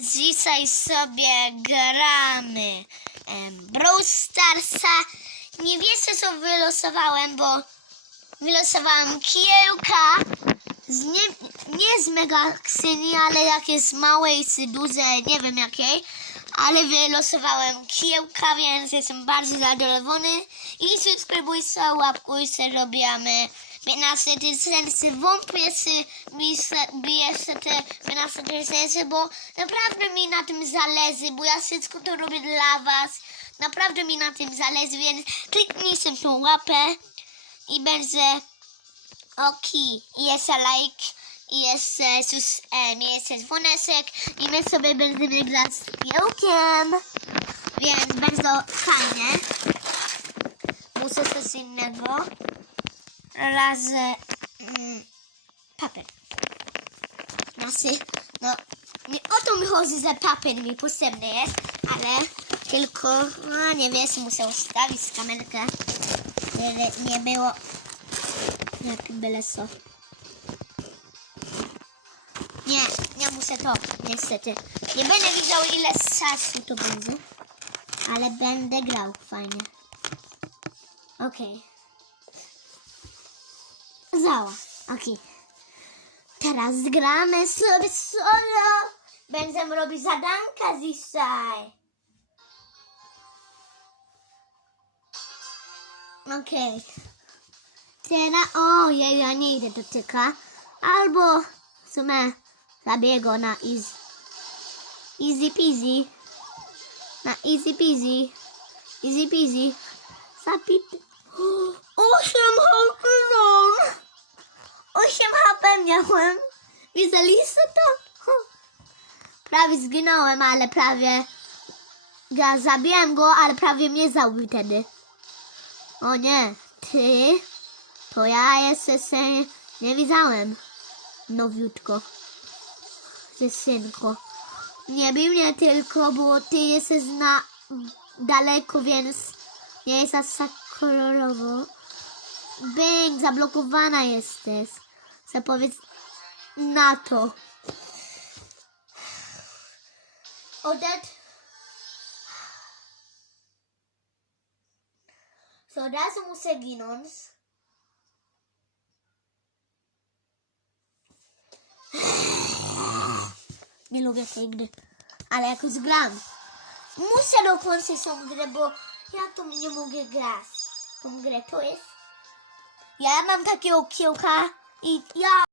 Dzisiaj sobie gramy Brawl Starsa. Nie wiecie co wylosowałem, bo wylosowałam kiełka z nie, nie z mega ksyni, ale jakieś małej czy dużej, nie wiem jakiej. Ale wylosowałem kiełka, więc jestem bardzo zadowolony. I subskrybujcie, łapkujcie, robimy 15 tysięcy. Wątpię, czy mi bijecie te 15 tysięcy, bo naprawdę mi na tym zależy, bo ja wszystko to robię dla was. Naprawdę mi na tym zależy, więc kliknijcie tą łapę i będzie. I jeszcze like, jeszcze, sus, em, jeszcze dzwoneczek i my sobie będziemy grać z kiełkiem. Więc bardzo fajnie. Muszę coś innego. Razy mm, papier. Znaczy, no, nie o to mi chodzi, że papier mi potrzebny jest, ale tylko, no nie wiesz, muszę ustawić kamerkę, żeby nie było jak byle co. muszę to, niestety. Nie będę widział ile czasu to będzie, ale będę grał fajnie. Okej. Zała. Okej. Teraz gramy sobie solo. Będziemy robić zadanka dzisiaj. Okej. Teraz, o, ja, ja nie idę do tyka. Albo w sumie zabiję na easy. Easy peasy. Na easy peasy. Easy peasy. Zapit. Osiem HP mam. Osiem HP miałem. Widzieliście to? Prawie zginąłem, ale prawie... Ja zabiłem go, ale prawie mnie zabił wtedy. O nie, ty? To ja jeszcze nie widziałem. Nowiutko. Dziewczynko. Nie bij mnie tylko, bo ty jesteś na daleko, więc nie jest aż tak kolorowo. Bęk, zablokowana jesteś. Chcę powiedzieć na to. Odet. So, od razu muszę ginąć. Nie lubię tej gry, ale jakoś gram. Muszę dokończyć tą grę, bo ja to nie mogę grać. Tą grę to jest. Ja mam takiego kiełka i ja